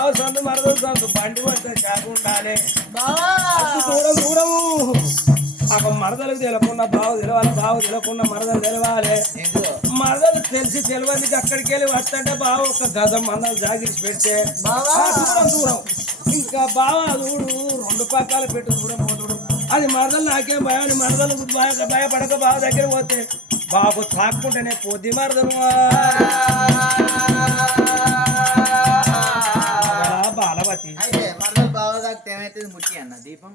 బావ సందు మరదలు సందు. బండి వస్తే కాకుండానే దూరము ఒక మరదలకు తెలకుండా బావ తెలవాలి బావ తెలకుండా మరదలు తెలవాలి. మరదలు తెలిసి తెలియదు అక్కడికి వెళ్ళి వస్తుంటే బావ ఒక గజం మందలు జాగిరిచి పెడితే దూరం ఇంకా బావ చూడు. రెండు పక్కల పెట్టు దూరం పోతుడు అది మరదలు నాకేం భయం? అని మరదలు భయ భయపడక బావ దగ్గర పోతే బాబు తాక్కుంటేనే పొద్దు మరదలు. బాలవతి అయితే మరదలు బావ ఏమైతుంది ముట్టి అన్న దీపం?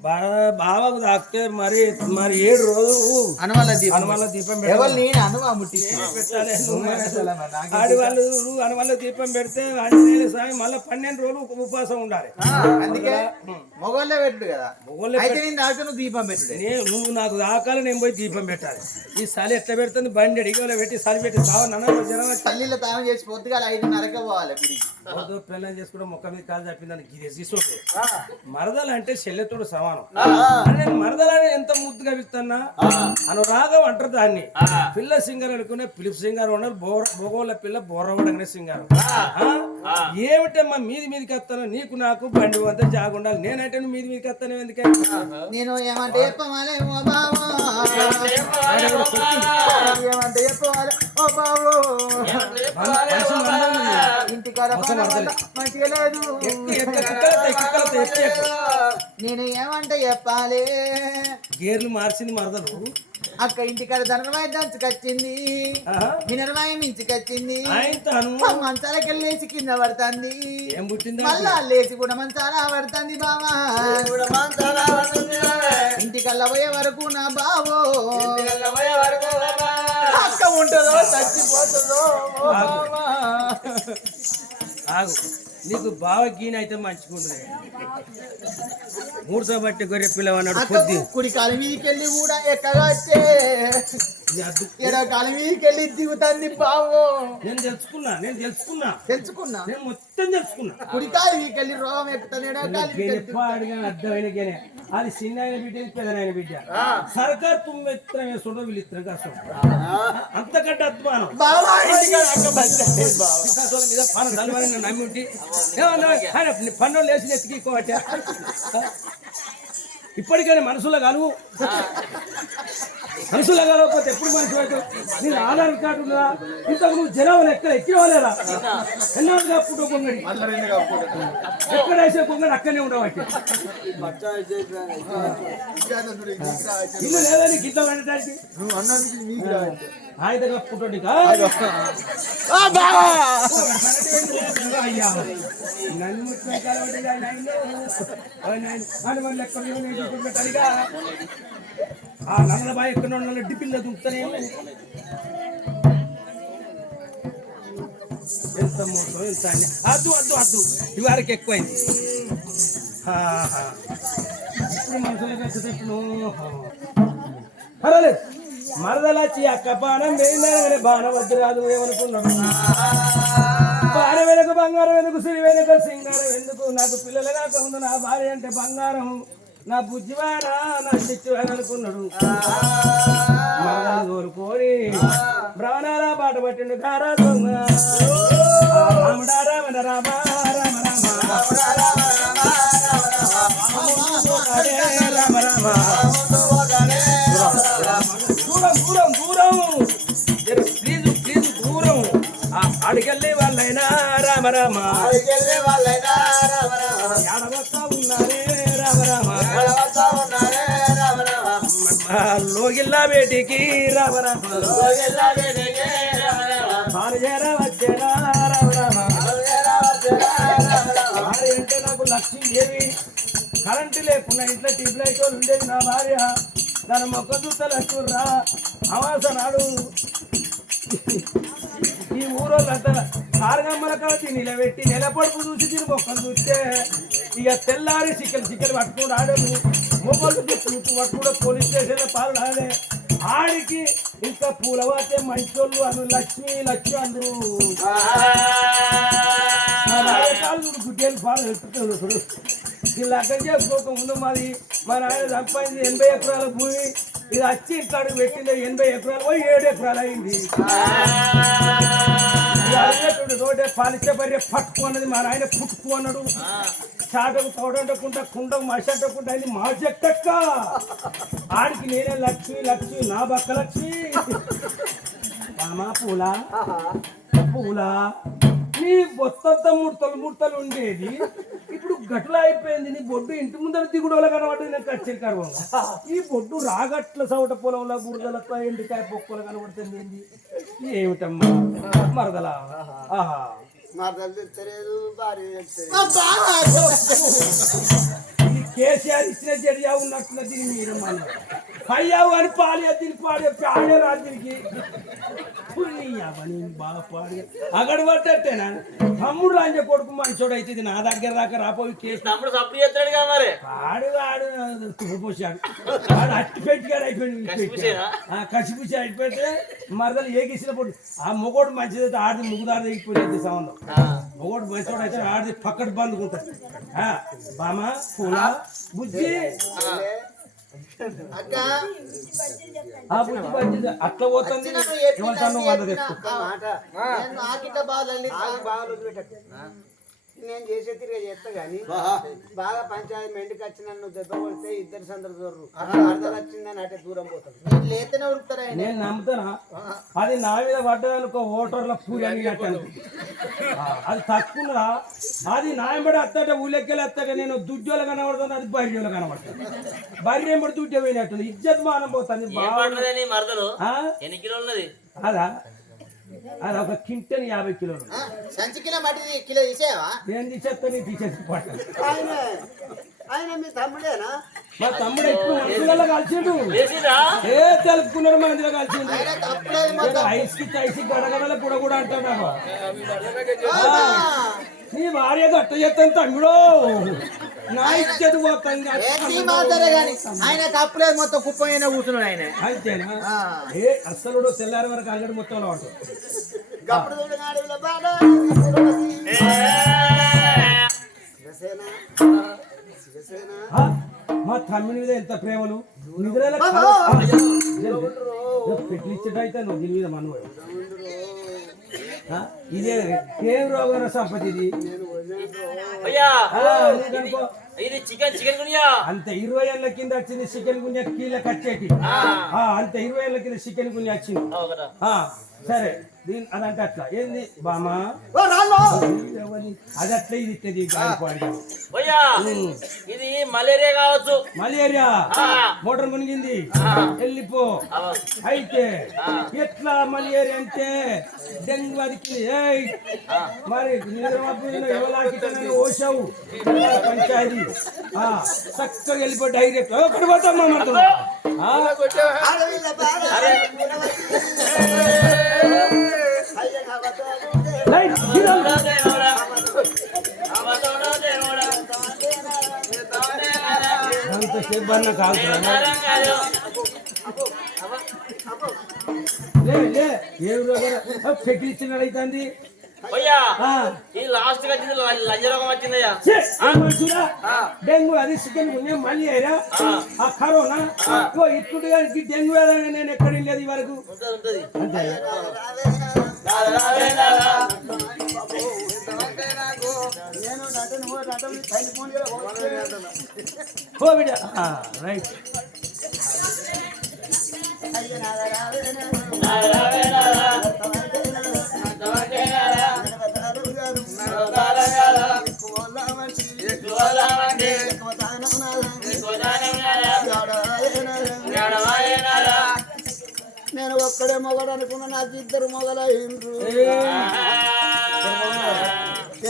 బావకు తాకితే మరి మరి ఏడు రోజు అనుమల దీపం హనుమాన్ల దీపం ఎవరు పెట్టాలి. నేను అనుమా ముట్టి? పెట్టాలి. ఆడి వాళ్ళు హనుమాన్ల దీపం పెడితే ఆంజనేయ స్వామి మళ్ళీ పన్నెండు రోజులు ఉపవాసం ఉండాలి. అందుకే మొగోళ్ళే పెట్టుడు కదా. మొగోళ్ళే అయితే నేను దాకా నువ్వు దీపం పెట్టుడే. నేను నువ్వు నాకు దాకాలి నేను పోయి దీపం పెట్టాలి. ఈ చలి ఎట్లా పెడుతుంది? బండి అడిగి పెట్టి చలి పెట్టి సావు నన్న జనం వచ్చి తల్లిలో తాను చేసి పొద్దుగా ఐదున్నరకే పోవాలి గుడికి. వద్దు, పెళ్ళం చేసుకుంటే మొక్క మీద కాలు తప్పిందని గిరి తీసుకుంటే మరదలు అంటే చెల్లెతోడు సమానం. అని నేను మరదలని ఎంత ముద్దుగా పిస్తున్నా అనురాగం అంటారు దాన్ని. పిల్ల సింగర్ అనుకునే పిలుపు సింగారు ఉండాలి భోగోళ్ళ పిల్ల బోరవడగనే సింగారు. ఆ? ఏమిటమ్మా మీది మీదకి వస్తాను నీకు నాకు బండి వద్ద జాగుండాలి నేనంటే నువ్వు మీది మీదకి వస్తాను ఎందుకంటే నేను ఏమంటే చెప్పమాలే ఓ బావా. ఏమంటే చెప్పమాలే ఓ ఇంటికాడ మంచిగా లేదు. నేను ఏమంటే చెప్పాలి? గేర్లు మార్చింది మరదలు. అక్క ఇంటికాడ ధనరాయి దంచుకొచ్చింది ఆహా. మినరమాయ మించుకొచ్చింది మంచాలకి లేచి కింద పడుతుంది. మళ్ళా లేచి కూడా మంచాల పడుతుంది బావా. ఇంటికల్లా పోయే వరకు నా బావో. అక్క ఉంటుందో చచ్చిపోతుందో. ఆగు. నీకు బావ గీన అయితే మంచిగుండే మూడు సో బట్టి గొర్రె పిల్లవన్నాడు కొద్ది కుడి కాలం కూడా ఎక్కగా వచ్చే ఇది అద్దు. ఎడవ కాలం మీదకెళ్ళి దిగుతుంది బావో నేను తెలుసుకున్నా నేను తెలుసుకున్నా. తెలుసుకున్నా. నేను మొత్తం తెలుసుకున్నా. కుడి కాలం మీదకెళ్ళి రోగం ఎక్కుతాను ఎడవ కాలం గెనెప్ప అడిగిన అర్థమైన గెనే అది చిన్న ఆయన బిడ్డ పెద్దనైన బిడ్డ. సర్కార్ తుమ్మెత్తం వేస్తుండో వీళ్ళు ఇద్దరం కష్టం అంతకంటే అద్మానం మీద పన తలవారి నన్ను నమ్మి ఉంటి ఏమన్నా ఆయన పన్నులు వేసి ఎత్తికోవట ఇప్పటికైనా మనసులో కలువు. మనసులో కలవకపోతే ఎప్పుడు మనసు నేను ఆధార్ కార్డు ఉందా? ఇంతకు నువ్వు జనాభా ఎక్కడ ఎక్కినవాలేరా ఎన్నాళ్ళుగా పుట్టు కొంగడి? ఎక్కడ వేసే కొంగడి అక్కడనే ఉండవచ్చు ఇల్లు లేదా నీకు ఇంట్లో వెళ్ళడానికి ఆయన నన్ను. ఓ నాయన. అని వాళ్ళు ఎక్కడ నేను ఎదుర్కొని పెట్టాలిగా. ఆ నల్లబాయి ఎక్కడ ఉన్న డిపిల్లో దుంకుతానే ఎంత మోసం ఎంత అన్యాయం. అద్దు అద్దు అద్దు ఇవారికి ఎక్కువైంది. ఇప్పుడు మనసులో పెట్టేటట్లు పర్వాలేదు మరదలచ్చి అక్క బాణం వేయిందనగానే బాణ వద్దురాదు ఏమనుకున్నాడు? బాణ వెనుక బంగారం వెనుక సిరి వెనుక సింగారం ఎందుకు? నాకు పిల్లలు కాక ఉంది నా భార్య అంటే బంగారం. నా బుజ్జివారా నా చిచ్చువారా అనుకున్నాడు. మరదలు కోరుకోని పాట పట్టిండు కారా దొంగ. ఆ రాముడా రామ రామ రామ. రామ రామ. రామ రామ ఏడవస్తా ఉన్నారే రామ రామ ఆ లోగిల్లా బేటికి రామ రామ పారిజేరా వచ్చేరా రామ రామ భార్య అంటే నాకు లక్ష్మి ఏవి కరెంటు లేకుండా ఇంట్లో ట్యూబ్ లైట్ ఉండేది నా భార్య. దాని మొక్క చూస్తే లక్ష్మణరా అమాస నాడు. ఈ ఊరోళ్ళంతా కారగమ్మల కలిసి నిలబెట్టి నిలబడుపు చూసి దీని మొక్కలు చూస్తే ఇక తెల్లారి చికెన్ చికెన్ పట్టుకుని ఆడేది మొబైల్ చూపు పట్టుకుని పోలీస్ స్టేషన్లో పాలు రాలే. ఆడికి ఇంకా పూలవాతే మంచోళ్ళు అను లక్ష్మి లక్ష్మి అందరూ. కాళ్ళు గుడ్డేలు పాలు పెట్టుకుంటారు చూడు. వీళ్ళు అర్థం చేసుకోకముందు మాది మా నాయన సంపాదించి ఎనభై ఎకరాల భూమి. ఇది వచ్చి ఇక్కడ పెట్టింది ఎనభై ఎకరాలు పోయి ఏడు ఎకరాలు అయింది. రోడ్డే బర్రె పట్టుకు అన్నది మా నాయన పుట్టుకు అన్నాడు చాటకు తోడంటకుండా కుండకు మషంటకుండా అయింది మా చెట్టక్క ఆడికి నేనే లక్ష్మి లక్ష్మి నా బక్క లక్ష్మి రామా పూలా? పూలా? నీ బొత్తంతా ముడతలు ముడతలు ఉండేది ఇప్పుడు గట్ల అయిపోయింది. నీ బొడ్డు ఇంటి ముందర దిగుడోల కనబడింది నాకు కచ్చేరి కర్వం. ఈ బొడ్డు రాగట్ల సౌట పొలంలో బురదలతో ఎండికాయ పొక్కలు కనబడుతుంది ఏంది? ఏమిటమ్మా? మరదలా? ఆహా. మరదలు తెచ్చలేదు భార్య తెచ్చలేదు ఇది కేసీఆర్ ఇచ్చిన జడియా ఉన్నట్టున్న దీని మీరు మన అయ్యావు అని పాడే దీని పాడే పాడే రాత్రికి అగడు పట్టేనా తమ్ముడు రాంజ కొడుకు మంచోడు అయితే ఇది నా దగ్గర దాకా రాపోయి కేసు తమ్ముడు సప్పుడు చేస్తాడు కదా మరి. వాడు వాడు తుడిపోసాడు వాడు అట్టి పెట్టిగాడు అయిపోయింది కసిపుసి అయిపోతే మరదలు ఏగిసిన పొట్టు ఆ మొగోడు మంచిదైతే ఆడిది ముగ్గుదారి ఎగిపోయింది సంబంధం. మొగోడు మంచోడు అయితే ఆడిది పక్కన బందుకుంటుంది ఆ, బామ పూల బుజ్జి. అట్లా పోతుంది. ఏమంటాను ఒక్క మాట నేను చేసే తిరిగి చేస్తా గానీ బాగా పంచాయతీ మెండికి వచ్చి నన్ను దెబ్బ కొడితే ఇద్దరు సందరు దొర్రు అర్థం వచ్చిందని అటే దూరం పోతాడు లేతనే ఉరుకుతారా నేను నమ్ముతానా? అది నా మీద పడ్డదనుకో ఓటర్ల పూజ అనినట్టు అనుకో. ఆ, అది తక్కువ అది నా ఎంబడి అత్తట ఊళ్ళెక్కెళ్ళి అత్తట నేను దుడ్జోలు కనబడుతుంది అది బర్రెలు కనబడుతుంది బర్రె ఎంబడి దుడ్డ పోయినట్టుంది. ఇజ్జత్ మానం పోతుంది? ఎన్ని కిలో ఉన్నది అదా? అది ఒక కింటని యాభై కిలోలు. సంచి కిలో మట్టి కిలో తీసేవా నేను తీసేస్తా నీ తీసేసి పట్టాను ఆయన మీ తమ్ముడేనా? మా తమ్ముడు ఎక్కువ కలిసిండు ఏ తెలుపుకున్నాడు మన ఇందులో కలిసిండు ఐస్ గడగడల కూడా కూడా అంటాడు? నీ భార్య గట్ట చేస్తాను తమ్ముడు. నా ఇచ్చేది పోతాను ఏంటి మాట్లాడే గాని ఆయన తప్పులేదు మొత్తం కుప్పైనా కూర్చున్నాడు ఆయన అంతేనా. ఏ అస్సలు తెల్లారి వరకు అంగడి శివసేన ఆ, మా తమ్ముని మీద ఎంత ప్రేమలు నిద్రలో పెట్టించటైతే నువ్వు దీని మీద మనవాడు ఇదే ఏం రోగం సంపత్తి ఇది? ఇది చికెన్ చికెన్ గునియా. అంత ఇరవై ఏళ్ళ కింద వచ్చింది చికెన్ గుంజ కీళ్ళకి వచ్చేటి ఆ, అంత ఇరవై ఏళ్ళ కింద చికెన్ గుంజ వచ్చింది. కదా. ఆ, సరే దీని అదంటే అట్లా. ఏంది? బామా అది అట్లా ఇది ఇట్లా ఇది మలేరియా కావచ్చు. మలేరియా? ఆ. మోటార్ మునిగింది. వెళ్ళిపో. అయితే ఎట్లా మలేరియా అంటే డెంగ్యూ ఏయ్ మరి ఎవరికి ఓసావు. పంచాయతీ. చక్కగా వెళ్ళిపో డైరెక్ట్. ఒకటి పోతామ్మా మనతో ఆ, కాదు ఏ. ఈ లాస్ట్ వచ్చింది వచ్చిందయ్యా మనుషులా? డెంగ్యూ అది చికెన్ గున్యా మలేరియా ఆ. కరోనా? ఈ డెంగ్యూ వేదన నేను ఎక్కడ లేదు ఈ వరకు? ఉంటది ఉంటది. నేను ఒక్కడే మొగడు అనుకున్నా నాకు ఇద్దరు మొగలయ్యిండ్రు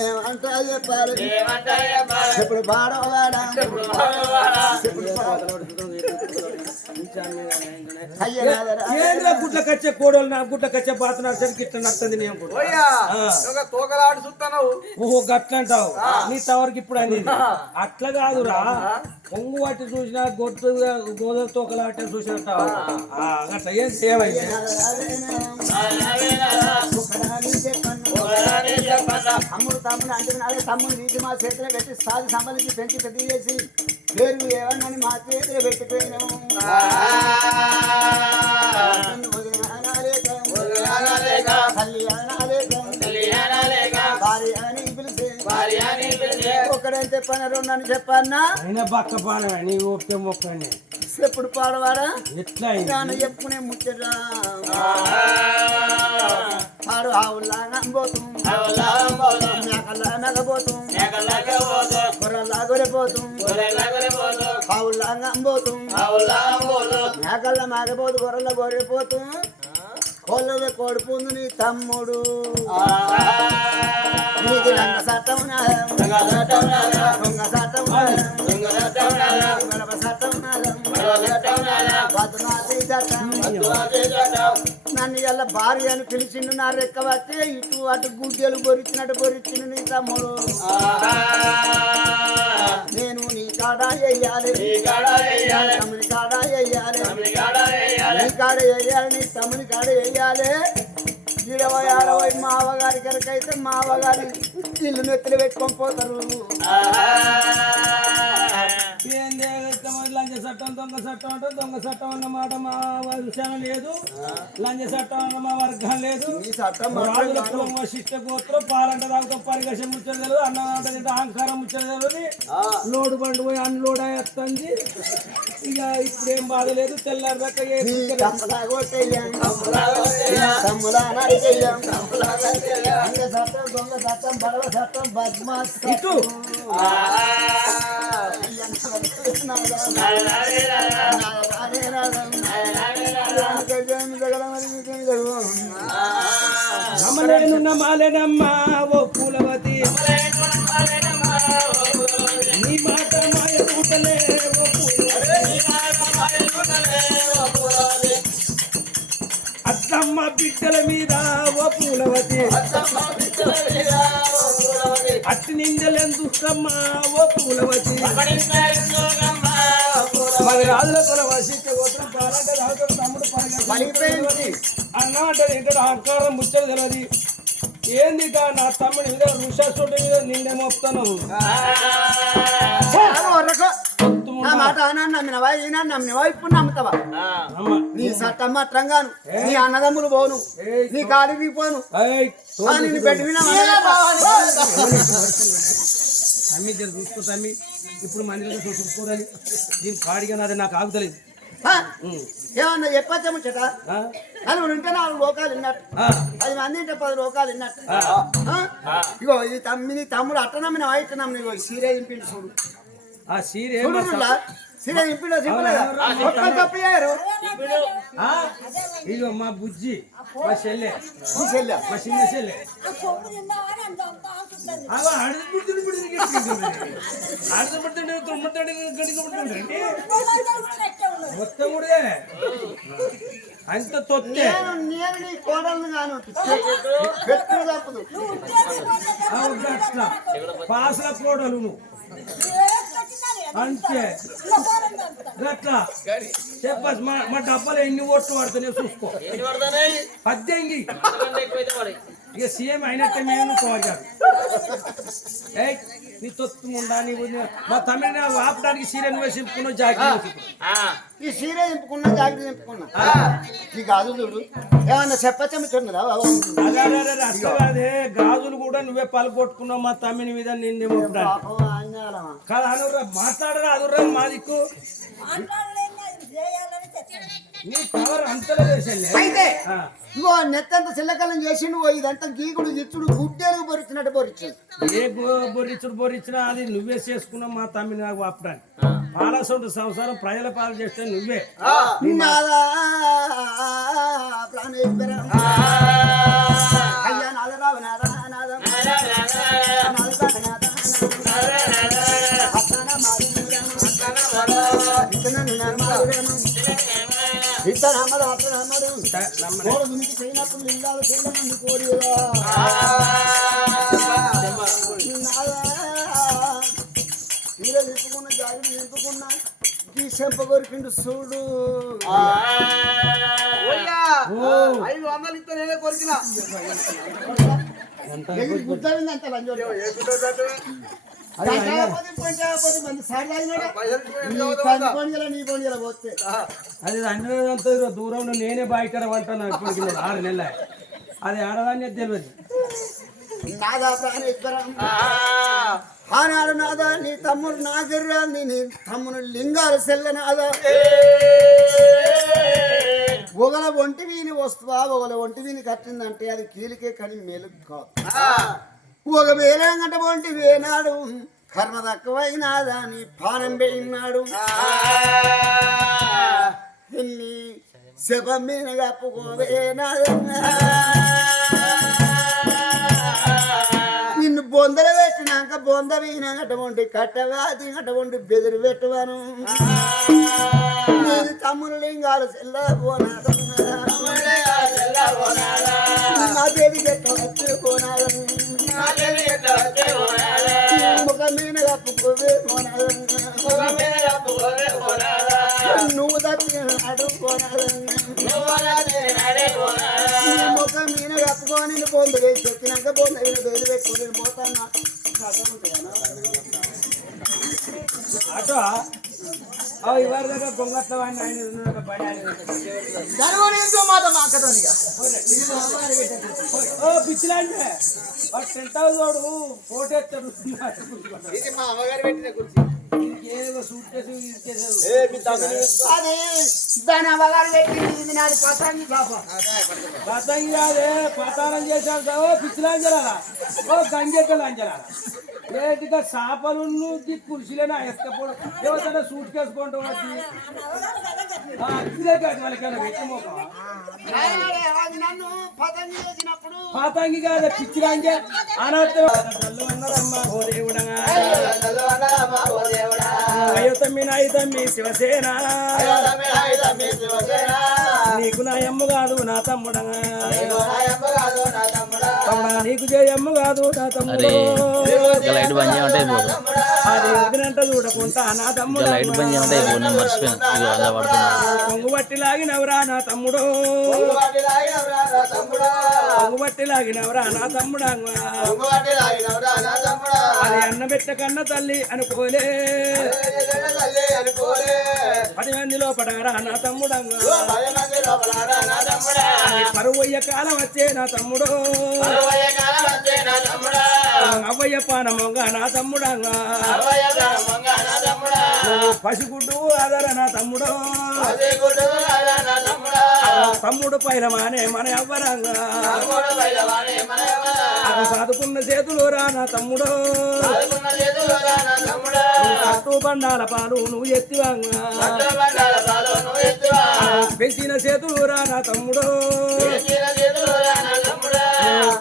ఏమంటా చెప్పాలి ఇప్పుడు పాడవాడా. ఏంద్రా గుడ్ల కచ్చే కోడలు నా గుడ్ల కచ్చే బాత నచ్చడానికి ఇట్లా నడుతుంది నేను ఓహో గట్ల అంటావు నీ తవరికి ఇప్పుడు అనేది. అట్లా కాదురా. పొంగు వాటి చూసినా గొడ్డు గోదల తోకలాట చూసినట్టావు అట్లా ఏం ఏమైంది తమ్ముడు తమ్ముడు అంటే నాదే తమ్ముడు నీటి మా చేతిలో పెట్టి సాగి సంబంధించి పెంచి పెద్ద చేసి పేరు ఏమన్నా మా చేతిలో పెట్టిపోయినాము తల్లి ఒకడంటే పని రెండని చెప్పన్నా అయినా బక్క పాడవా నీ ఓపిక మొక్కని. ఎప్పుడు పాడవాడా? ఎట్లా? నాన్న చెప్పుకునే ముచ్చట? పాడు ఆవులా నమ్మబోతు. మేకల్లా నగబోతు. కొర్రల్లా గొరెపోతు ఆవులా నమ్మబోతు. మేకల్ల మాగబోతు గొర్రెల గొర్రెపోతు. కోళ్ళ కోడిపోందు నీ తమ్ముడు. నీది రంగ సట్టం సట్టం గడప సట్టం నన్ను ఇలా భార్య అని పిలిచిండు నా రెక్క పట్టి ఇటు అటు గుడ్డెలు బొరిచినట్టు బొరిచిండు నీ తమ్ముడు. నేను నీ కాడ వెయ్యాలి తమ్ముని కాడ వెయ్యాలి నీ కాడ వేయాలి నీ తమ్ముని కాడ వేయాలి. ఇరవై అరవై మావగారి కనుకైతే మావగారి ఇల్లు నెత్తులు పెట్టుకొని పోతారు. చట్టం దొంగ చట్టం అంటే దొంగ చట్టం అన్నమాట. మా వంశం లేదు. లంచ చట్టం అన్న మా వర్గం లేదు. రాజుల శిష్ట గోత్రం పాలంట తాగుతాం పరిగశం ముచ్చట తెలియదు అన్నం అంటే అహంకారం ముచ్చట తెలియదు లోడు బండి పోయి అన్ని లోడ్ అయ్యేస్తుంది ఇక ఇప్పుడు ఏం బాధ లేదు. తెల్లారి దాకా ఇటు. నమ్మలేనున్న మాలేనమ్మ ఓ నిందలెందుకమ్మ ఓ పూలవతి. మరి రాజుల కుల వశిష్ట గోత్రం పాలంటే రాజుల తమ్ముడు పలిగిపోయింది. అన్నం అంటే ఏంటో అహంకారం ముచ్చట తెలియదు ఏంది నా తమ్ముడి మీద ఋషాసుడి మీద నిండే మొత్తాను నా మాట నమ్మినవా? నమ్మినవా? ఇప్పుడు నమ్ముతావా? అమ్మ. నీ సట్టం నీ అన్నదమ్ములు పోను. నీ కాలికి పోను. ఏయ్, ఆ, నిన్ను పెట్టి వినా తమ్మి జర చూసుకో తమ్మి. ఇప్పుడు చూసుకోదని దీని పాడిగా నాది నాకు ఆగుతలేదు. ఏమన్నా చెప్పచ్చా ముచ్చట? ఆ? అని ఉంటే నాలుగు లోకాలు విన్నట్టు పది మంది ఉంటే పది లోకాలు విన్నట్టు? ఇగో ఈ తమ్మిది తమ్ముడు అట్ట నమ్మిన ఇగో సీరే దింపిండు చూడు. ఆ సీరే చూడు చూడులా? సీరే దింపిండు సింపుల్గా ఒక్క తప్పయ్యారు ఆ? ఇదిగో మా బుజ్జి మా చెల్లె నీ చెల్లె మా చిన్న చెల్లె అవ అడుగు పుడుతుంది పుడుతుంది అడుగు పుడుతుంటే తుమ్ముతాడు గడిగ పుడుతుంటే మొత్తం కూడా అంత తొత్తే నేను నేను నీ కోడల్ని గాను పెట్టుకుని తప్పదు అవు అట్లా పాసల కోడలు నువ్వు అంతే. గట్లా. చెప్పస్ మా మా డబ్బాలో ఎన్ని ఓట్లు పడుతున్నాయో చూసుకో. పద్దెనిమిది. ఇక సీఎం అయినట్టే మేము కోరికాడు ఏయ్ నీ తొత్తు ఉండా నీవు? మా తమిళ ఆపడానికి సీరియల్ వేసి చెప్పుకున్నావు జాగ్రత్త ఆ, ఈ సీరే దింపుకున్నా జాకెట్ దింపుకున్నా ఈ గాజు చూడు. ఏమన్నా చెప్పచ్చా ముచ్చున్నదా అదే అదే అదే అట్లా కాదే గాజులు కూడా నువ్వే పలుకొట్టుకున్నావు మా తమ్మిని మీద అనురా మాట్లాడరా అదురా అయితే ఆ. ఇగో నెత్తంత చిల్లకల్లం చేసిండు ఓ ఇదంతా గీకుడు గిచ్చుడు గుడ్డేలు బొరిచినట్టు బొరిచు. ఏ బొ- బొర్రిచ్చుడు బొర్రిచ్చినా అది నువ్వే చేసుకున్నావు మా తమ్మిని నాకు ఆపడానికి పాలసొంత సంసారం ప్రజల పాలు చేస్తే నువ్వే. అయ్యా నాదరావు నాదా నాదం నాదా. నాదా ఇతనను నర్మారుడేమం. ఇతనమ్మడు అతనమ్మడు. కోడు వినికి చేయనప్పుడు ఇల్లాలు చేయమని. నాదా. తీర నింపుకున్న జాగిరి నింపుకున్న ఈ చెంప కొరికిండు చూడు ఐదు వందలు ఇస్తే నేనే కొరికిన అంత లంజోడు పోతే అది అన్ని అంత దూరంలో నేనే బాయికర అంటాను ఇప్పటికి ఆరు నెలల. అది ఆడదాన్ని తెలియదు. నాదా ప్రాణేశ్వరం ఆ, ఆనాడు నాదా నీ తమ్ముడు నాగర్రాంది నీ తమ్ముడు లింగాలు సెల్లనాదా ఒకల ఒంటి వీని వస్తువా ఒకల ఒంటి వీని కట్టిందంటే అది కీలికే కానీ మెలుగు కాదు. ఒక వేలంగట ఒంటి వేనాడు కర్మ తక్కువైనాదా నీ పానం పోయినాడు ఎన్ని శవం మీద కప్పుకోవేనాదన్నా నిన్ను బొందలు పెట్టినాక బొంద వీనగటువంటి కట్టవా తినటువంటి బెదిరి పెట్టువాను నేను తమ్ముడు లింగాలు చెల్లబోనాడు నా బేది గట్ట వచ్చి పోనాడు ముఖం మీద కప్పుకోవే పోనాడు నువ్వు తప్పినాడు పోనాడు నీ ముఖం మీద కప్పుకొని బొంద వేసి వచ్చినాక బొంద మీద బేది పెట్టుకొని పోతాను అటో అవి దగ్గర గొంగట్ల వాడిని ఆయన ఉన్నాడు, బడి ఆయన ఓ పిచ్చిలాంటి వాడు టెంట్ హౌస్ వాడు ఫోటో ఎత్తాడు. ఇది మా అమ్మగారు పెట్టిన కుర్చీ. ఏదో సూట్ కేసు అది దాని పెట్టింది ఇది నాది పసాంగి పాప పతంగి కాదే పతానం చేశాడు ఓ పిచ్చిలాంజలా ఓ గంజెక్కలాంజలా లేటిగా చేపలు కుర్చీలేనా ఎత్తపోడు ఏవైనా సూట్ కేసుకుంటూ కాదు వాళ్ళకైనా పాతాంగి కాదు అయ్యో తమ్మి నాయి తమ్మి శివసేన. నీకు నా అమ్మ కాదు నా తమ్ముడా. తమ్ముడా నీకు జయమ్మ కాదు నా తమ్ముడు. అది వదినంట చూడకుంటా నా తమ్ముడు ఇంకా లైట్ బంద్ చేయమంటే అయిపోదు నేను మర్చిపోయాను. ఇగో అలా పడుతున్నాను కొంగు బట్టి లాగినవరా నా తమ్ముడు? కొంగు బట్టి లాగినవరా నా తమ్ముడా? అది అన్న పెట్ట కన్న తల్లి అనుకోలే. పది మంది లోపడారా నా తమ్ముడంగా అది పరువు అయ్య కాలం వచ్చే నా తమ్ముడు? అవ్వయ్య పానమొంగ నా తమ్ముడంగా. నువ్వు పసిగుడ్డు ఆదర నా తమ్ముడు. తమ్ముడు. పైలమానే మన ఎవ్వరంగా. అది సాదుకున్న చేతులు రా నా తమ్ముడు. కట్టు బండాల పాలు నువ్వు ఎత్తివంగా. పెంచిన చేతులు రా నా తమ్ముడు.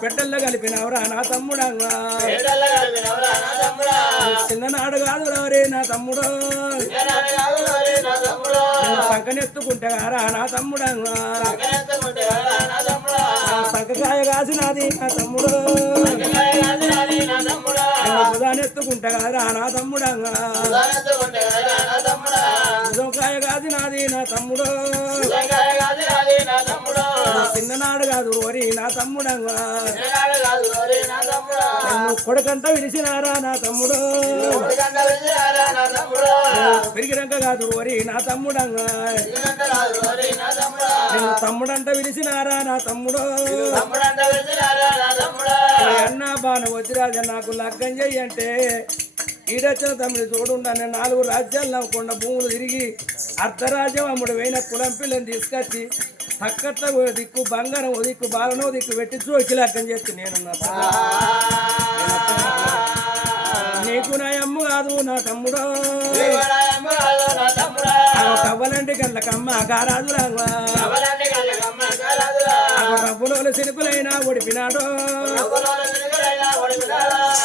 పెట్టల్లో కలిపినవరా నా తమ్ముడంగా చిన్ననాడు కాదు రే నా తమ్ముడు. నువ్వు సంకనెత్తుకుంటే గారా నా తమ్ముడంగా సంకకాయ కాసినది నా తమ్ముడు. బుధానెత్తుకుంటే గారా నా తమ్ముడంగా బుధంకాయ కాసినది నా తమ్ముడు. చిన్ననాడు కాదు ఓరి నా తమ్ముడంగా కొడుకంతా విడిచినారా నా తమ్ముడు. పెరిగినాక కాదు ఓరి నా తమ్ముడంగా నిన్ను తమ్ముడంట విడిచినారా నా తమ్ముడు. అన్న బాణ వజ్రాజ నాకు లగ్గం చెయ్యంటే ఈడొచ్చిన తమ్ముడు చూడుండా నేను నాలుగు రాజ్యాలు నవ్వకుండా భూములు తిరిగి అర్ధరాజ్యం అమ్ముడు వేయిన కులం పిల్లని తీసుకొచ్చి పక్కట్ల ఓ దిక్కు బంగారం ఓ దిక్కు బాలనో దిక్కు పెట్టి చూచి లగ్గం చేసి నేనున్నా నీకు నా అమ్మ కాదు నా తమ్ముడు. కవ్వలంటి కళ్ళకమ్మ కారాదు రావా రబ్బులోని సినుకులైనా ఒడిపినాడు.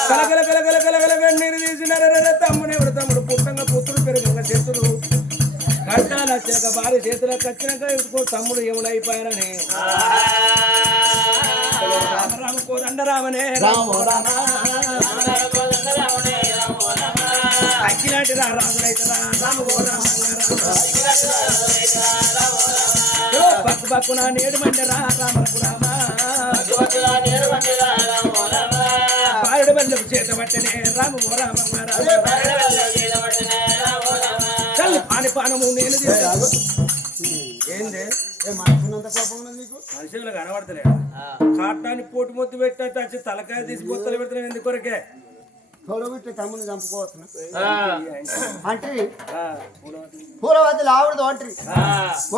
కలకల కలకల కలకల వెన్నీరు తీసినారు తమ్ముడు ఎవడు తమ్ముడు? పుట్టంగా పుత్రుడు పెరుగుగా చేతులు కట్టాలు వచ్చినాక భార్య చేతులకు వచ్చినాక ఇప్పుడు తమ్ముడు ఏముడైపోయారని రామ రామ కోదండ రామనే రామో రామ పక్కు పక్కున నేడు రామకు రామ. పాయుడు బల్లపు చేత పట్టనే రామ ఓ రామ చల్లి పాని పానము నేను తీసాను ఏంది? ఏ మనకున్నంత కోపం ఉన్నది నీకు? మనుషులు కనబడతలే కాటాన్ని పోటు మొత్తం పెట్టా తలకాయ తీసి బొత్తలు పెడతాను ఎందుకు కొరకే తోడబుట్టి తమ్ముని చంపుకోవచ్చు అంటే పూలవద్దులు ఆవిడదు అంటారు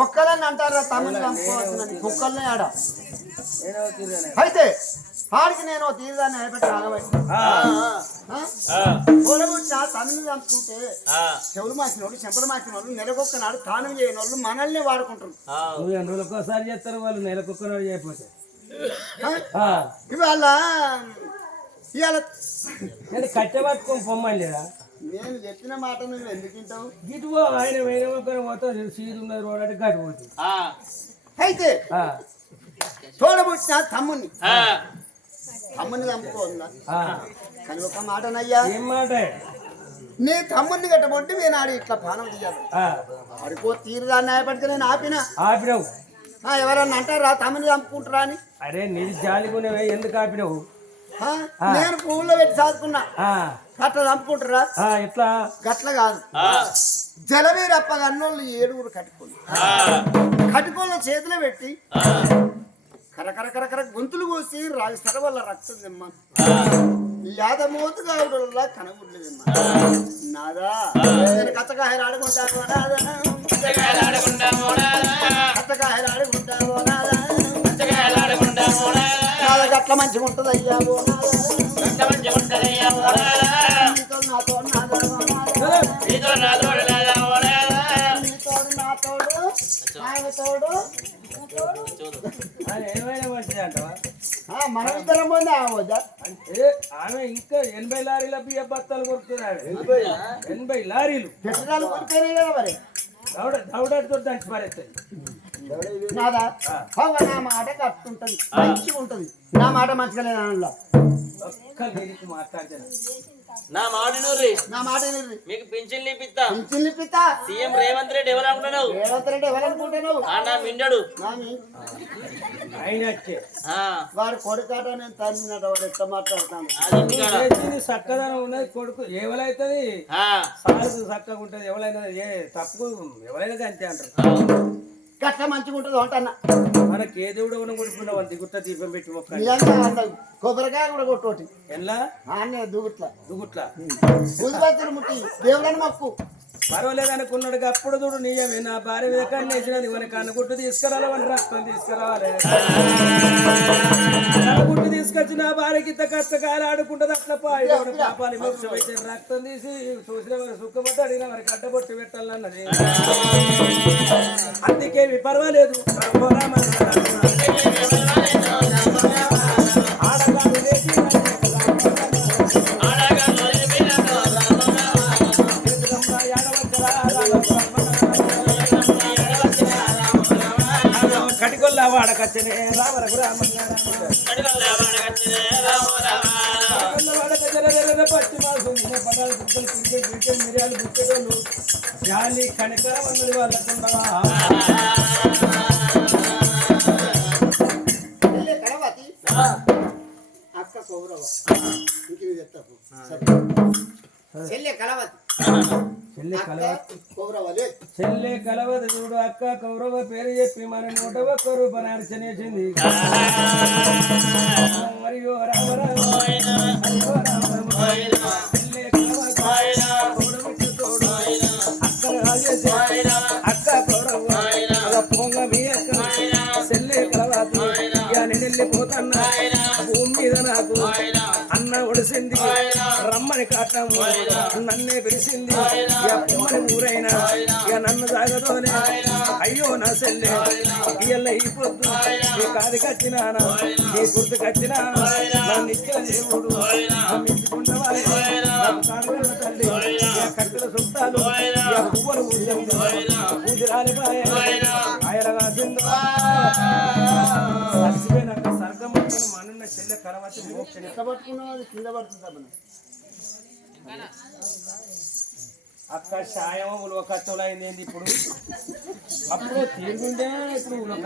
ఒక్కలని అంటారా తమ్ముని చంపుకోవచ్చు కుక్కల్ని ఆడ? అయితే ఆడికి నేను తీరుదాన్ని నిలబెట్టి ఆగబట్టి పూలబుట్టిన తమ్ముని చంపుకుంటే చెవులు మాసిన వాళ్ళు చెంపలు మాసిన వాళ్ళు నెలకొక్క నాడు తానం చేయని వాళ్ళు మనల్ని. నువ్వు ఎన్ని చేస్తారు వాళ్ళు? నెలకొక్కనాడు చేయకపోతే. ఆ? ఆ, ఇవాళ ఇవాళ నేను కట్టె పట్టుకొని పొమ్మని లేదా? నేను చెప్పిన మాట నువ్వు ఎందుకు వింటావు? గిటు ఆయన వేరే ఒకరు మొత్తం సీదు ఉన్నది రోడ్ అంటే పోతుంది. ఆ, అయితే ఆ, తోడబుట్టిన తమ్ముని. తమ్ముని చంపుకోందా ఆ. కానీ ఒక మాటనయ్యా ఏం మాట? నీ తమ్ముడిని కట్టబొట్టి నేను ఆడి ఇట్లా పానం తీయాలి ఆడికో తీరుదాన్ని న్యాయపడితే నేను ఆపిన? ఆపినావు. ఆ, ఎవరన్నా అంటారా తమ్ముని చంపుకుంటారా అని? అరే నీది జాలిగునేవే ఎందుకు ఆపినావు? నేను పువ్వులో పెట్టి సాదుకున్నా. ఆ, అట్లా చంపుకుంటారా? ఆ, ఎట్లా? గట్ల కాదు. ఆ, జలవీరప్ప అన్నోళ్ళు ఏడుగురు కట్టుకోండి ఆ, కట్టుకోళ్ళ చేతిలో పెట్టి ఆ, కరకర కరకర గొంతులు కోసి రాగి సర వల్ల రక్తం తెమ్మ. లేదమోతు కావుడల్లా కనగుడ్లు తెమ్మ నాదా? నేను కచ్చకాయలు ఆడుకుంటాను నాదా? పుచ్చకాయలాడుకుంటా మోడాలా, కచ్చకాయలు ఆడుకుంటాను గట్ల మంచిగా ఉంటుంది అయ్యా మనం ఇద్దరం ఆవద్దా అంటే ఆమె ఇంకా ఎనభై లారీల బియ్య బత్తాలు కొడుతుంది ఆమె ఎనభై లారీలు. పెట్టడాలు కొడితేనే కదా మరి. దౌడ దౌడతో దంచి పారేస్తుంది నాదా? అవ్వ నా మాట కట్టుంటది మంచిగా ఉంటది నా మాట మంచిగా లేదు అందులో నా మాట నా మాట. మీకు పింఛన్ ఇప్పిస్తా పింఛన్లు ఇప్పిస్తా సీఎం రేవంత్ రెడ్డి ఎవరు అనుకున్నావు రేవంత్ రెడ్డి ఎవరనుకుంటున్నావు? ఆ నా మిండడు. వాడు కొడుకాట నేను తరిమినట వాడు ఎట్లా మాట్లాడతాను? చక్కదనం ఉన్నది కొడుకు ఎవరైతుంది ఆ, సాగు చక్కగా ఉంటది ఎవరైనా ఏ తప్పు ఎవరైనా అంతే అంటారు. గట్ల మంచిగా ఉంటుంది అంటన్నా. మనకి ఏ దేవుడు మనం కొడుకున్నాం అంత గుట్ట దీపం పెట్టి మొక్క నిజంగా అంత కొబ్బరికాయ కూడా కొట్టోటి ఎలా ఆనే దుగుట్ల. దుగుట్లా. ఊదిబత్తులు ముట్టి మొక్కు. పర్వాలేదు అనుకున్నాడు అప్పుడు చూడు నీయమే నా భార్య మీద కన్ను వేసినది మన కన్నుగుట్టు తీసుకురావాలి రక్తం తీసుకురావాలి కన్నుగుట్టు తీసుకొచ్చి నా భార్యకి ఇంత కష్టకాలు ఆడుకుంటది అట్లా పాయి పాపాలు మోక్షం అయితే రక్తం తీసి చూసిన వారు సుఖపట్టి అడిగిన వారికి అడ్డబొట్టు పెట్టాలన్నది. అందుకేమి పర్వాలేదు. కటికొల్ల వాడకచ్చనే రామరకు రామయ్య రామ అడిగల్లా వాడగచ్చినే రామ రామ. పచ్చి మాసం పదాలు బుక్కలు క్రికెట్ క్రికెట్ మిరియాలు బుక్కెటోళ్ళు జాలి కణికరం అన్నది వాళ్ళకుండవా అక్క కౌరవ ఇంక చెల్లె కలవతి చెల్లె అక్క కలవ చెల్లె కలవదు చూడు అక్క కౌరవ పేరు చెప్పి మన నూట ఒక్క చేసింది. మరియు రామ అక్క కౌరవ. అలా పొంగ మీ అక్క. చెల్లె కలవదు వెళ్ళిపోతున్నా కాటము నన్నే పిలిచింది. ఊరైనా ఇక నన్ను తాగదోనే అయ్యో నా సెల్లె ఇయ్యల్ల ఈ పొద్దు నీ కాది కచ్చినానా నీ గుర్తు కచ్చినానా నన్ను ఇచ్చిన దేవుడు. తల్లి. ఇక కట్టెల పువ్వులు పూసింది. పూజ రాలిపాయ ఆయన. సర్గం మనున్న చెల్లె కరవచ్చి మోక్షం. పట్టుకున్నావు కింద పడుతుంది అక్క సాయం ఉలవ కట్టలు అయింది ఇప్పుడు? అప్పుడు తిరుగుండే ఇప్పుడు ఉలవ